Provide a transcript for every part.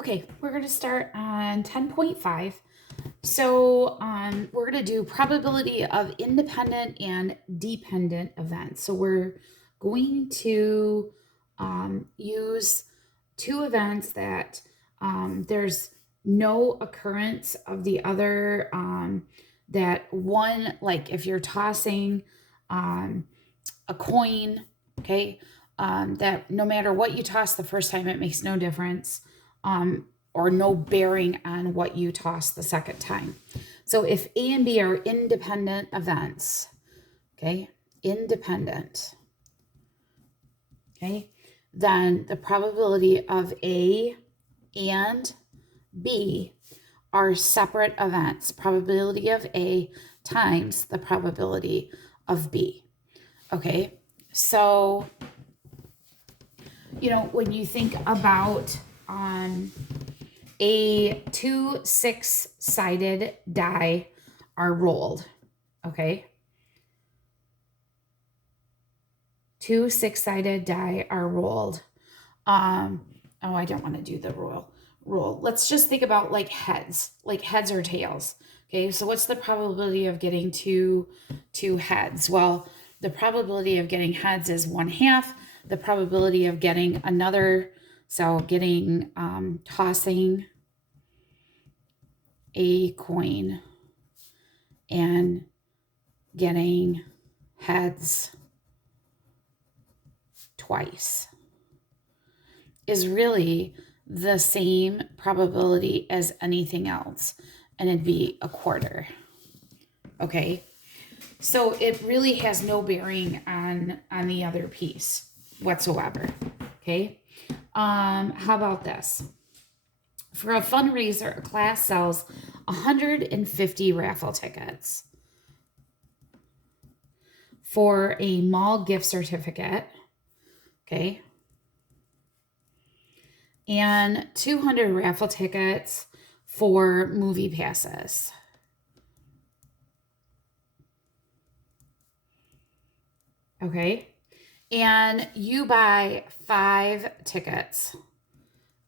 Okay, we're going to start on 10.5. So we're going to do probability of independent and dependent events. So we're going to use two events that there's no occurrence of the other. That one, like if you're tossing a coin, okay, that no matter what you toss the first time, it makes no difference or no bearing on what you toss the second time. So if A and B are independent events, okay, independent, okay, then the probability of A and B are separate events. Probability of A times the probability of B. Okay, so, when you think about two six-sided die are rolled, okay? Two six-sided die are rolled. I don't want to do the roll. Let's just think about like heads or tails. Okay, so what's the probability of getting two heads? Well, the probability of getting heads is 1/2. The probability of getting another, so getting tossing a coin and getting heads twice is really the same probability as anything else, and it'd be 1/4. Okay, so it really has no bearing on the other piece whatsoever. Okay, how about this? For a fundraiser, a class sells 150 raffle tickets. For a mall gift certificate, okay, and 200 raffle tickets for movie passes. Okay, and you buy 5 tickets,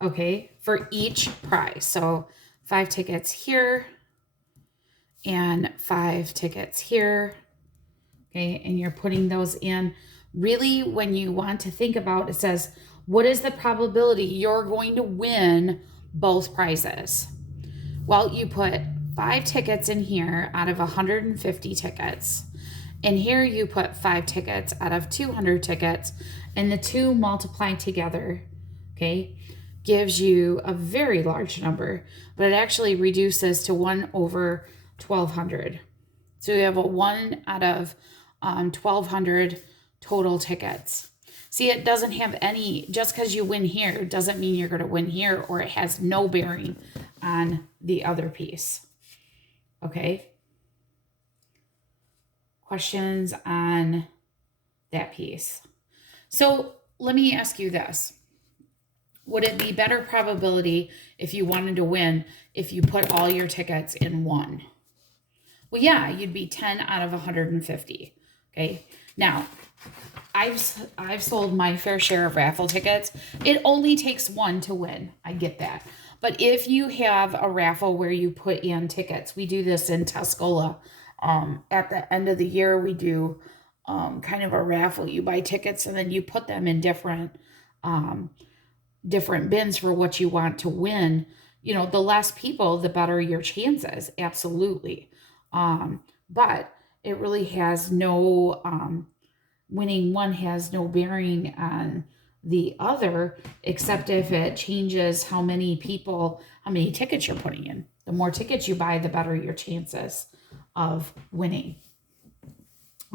okay, for each prize. So 5 tickets here and 5 tickets here, okay, and you're putting those in. Really, when you want to think about it, says, what is the probability you're going to win both prizes? Well, you put 5 tickets in here out of 150 tickets. And here you put 5 tickets out of 200 tickets. And the two multiplied together, okay, gives you a very large number. But it actually reduces to 1 over 1,200. So you have a 1 out of 1,200 total tickets. See, it doesn't have any, just because you win here doesn't mean you're going to win here, or it has no bearing on the other piece. Okay? Questions on that piece? So let me ask you this. Would it be better probability if you wanted to win if you put all your tickets in one? Well, yeah, you'd be 10 out of 150. Okay? Now, I've sold my fair share of raffle tickets. It only takes 1 to win. I get that. But if you have a raffle where you put in tickets, we do this in Tuscola. At the end of the year, we do kind of a raffle. You buy tickets and then you put them in different bins for what you want to win. The less people, the better your chances. Absolutely. But it really has no, winning one has no bearing on the other, except if it changes how many tickets you're putting in. The more tickets you buy, the better your chances of winning.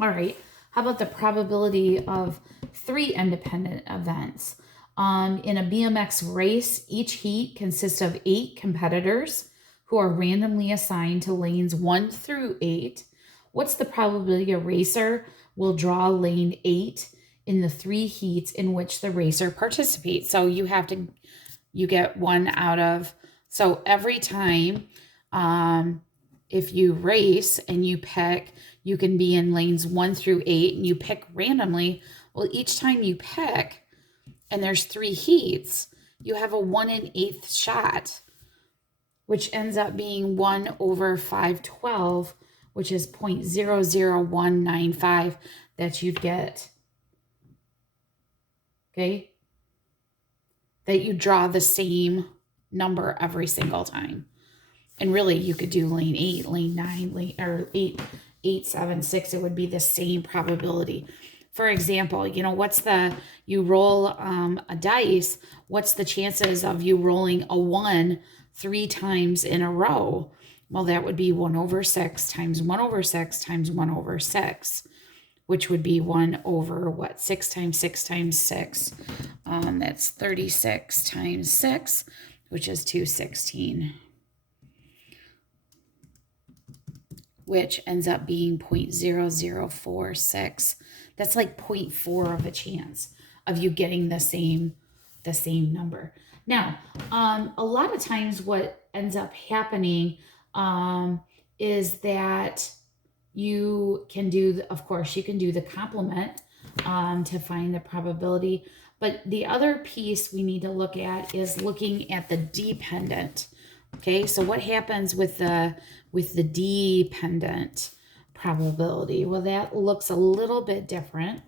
All right. How about the probability of 3 independent events? In a BMX race, each heat consists of 8 competitors who are randomly assigned to lanes 1 through 8. What's the probability a racer will draw lane 8 in the 3 heats in which the racer participates? So you get 1 out of, so every time, if you race and you pick, you can be in lanes 1 through 8 and you pick randomly. Well, each time you pick, and there's 3 heats, you have a 1 1/8 shot, which ends up being 1 over 512, which is 0.00195 that you'd get. Okay? That you draw the same number every single time. And really, you could do lane 8, lane 9, lane, or 8, 8, 7, 6. It would be the same probability. For example, you know, you roll a dice, what's the chances of you rolling a 1 3 times in a row? Well, that would be 1 over 6 times 1 over 6 times 1 over 6, which would be 1 over what? 6 times 6 times 6. That's 36 times 6, which is 216. Which ends up being 0.0046. That's like 0.4 of a chance of you getting the same number. Now, a lot of times what ends up happening is that you can do, of course, you can do the complement to find the probability. But the other piece we need to look at is looking at the dependent. Okay, so what happens with the dependent probability? Well, that looks a little bit different.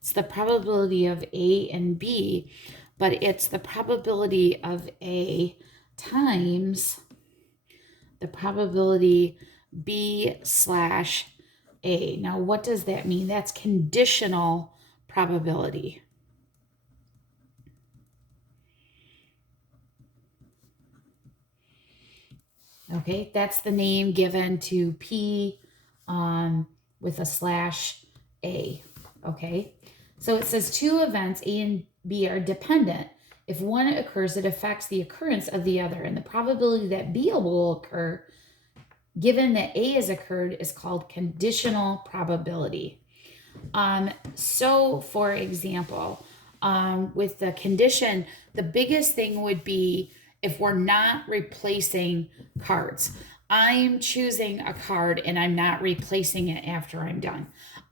It's the probability of A and B, but it's the probability of A times the probability B slash A. Now, what does that mean? That's conditional probability. Okay, that's the name given to P with a slash A. Okay, so it says two events, A and B, are dependent. If one occurs, it affects the occurrence of the other, and the probability that B will occur, given that A has occurred, is called conditional probability. So, for example, with the condition, the biggest thing would be if we're not replacing cards. I'm choosing a card and I'm not replacing it after I'm done.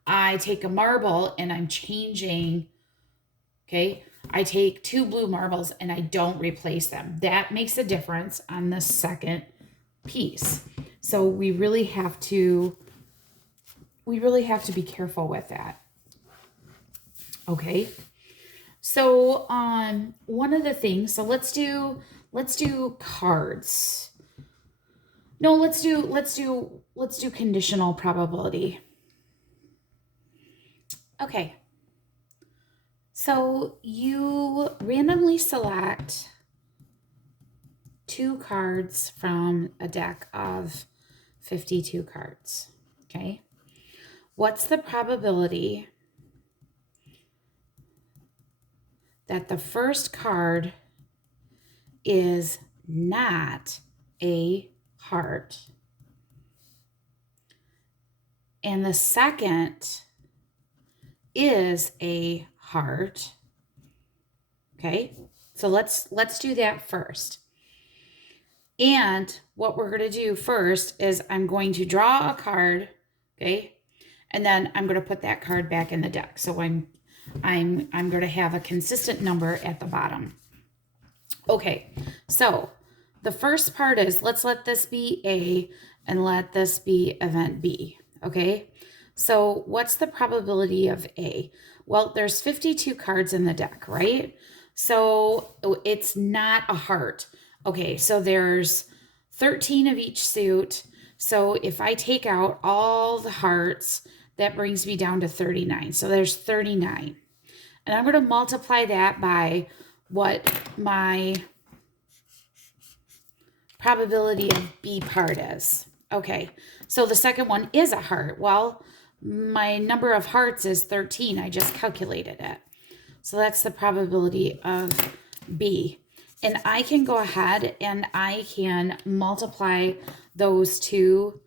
I take a marble and I'm changing, okay? I take 2 blue marbles and I don't replace them. That makes a difference on the second piece. So we really have to be careful with that. Okay. So one of the things, so let's do cards. No, let's do conditional probability. Okay. So you randomly select 2 cards from a deck of 52 cards. Okay. What's the probability that the first card is not a heart and the second is a heart? Okay, so let's do that first. And what we're going to do first is I'm going to draw a card, okay, and then I'm going to put that card back in the deck. So I'm going to have a consistent number at the bottom. Okay, so the first part is, let's let this be A and let this be event B, okay? So what's the probability of A? Well, there's 52 cards in the deck, right? So it's not a heart. Okay, so there's 13 of each suit. So if I take out all the hearts, that brings me down to 39. So there's 39. And I'm going to multiply that by what my probability of B part is. Okay, so the second one is a heart. Well, my number of hearts is 13. I just calculated it. So that's the probability of B. And I can go ahead and I can multiply those two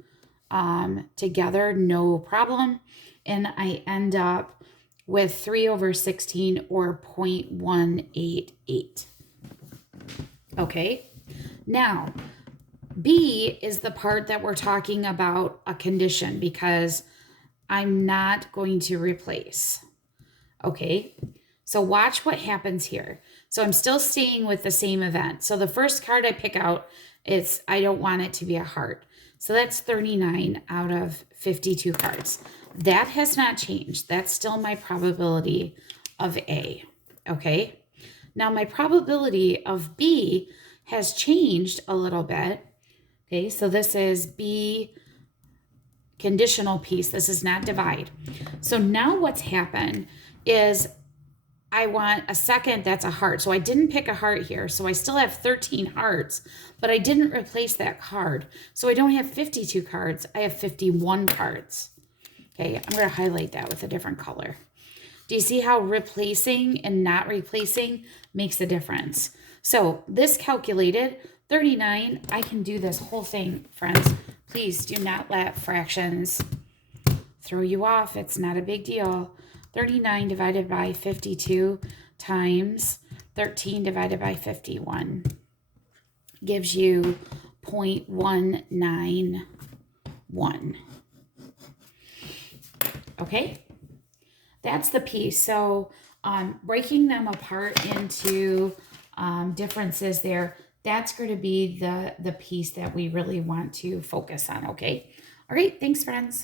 together, no problem. And I end up with 3 over 16 or 0.188. Okay, now B is the part that we're talking about a condition because I'm not going to replace. Okay, So watch what happens here. So I'm still staying with the same event. So the first card I pick out is, I don't want it to be a heart. So that's 39 out of 52 cards. That has not changed. That's still my probability of A. Okay. Now my probability of B has changed a little bit. Okay. So this is B conditional piece. This is not divide. So now what's happened is I want a second that's a heart. So I didn't pick a heart here. So I still have 13 hearts, but I didn't replace that card. So I don't have 52 cards. I have 51 cards. Okay, I'm going to highlight that with a different color. Do you see how replacing and not replacing makes a difference? So this calculated 39, I can do this whole thing, friends. Please do not let fractions throw you off. It's not a big deal. 39 divided by 52 times 13 divided by 51 gives you 0.191. Okay, that's the piece. So breaking them apart into differences there, that's going to be the piece that we really want to focus on. Okay. All right. Thanks, friends.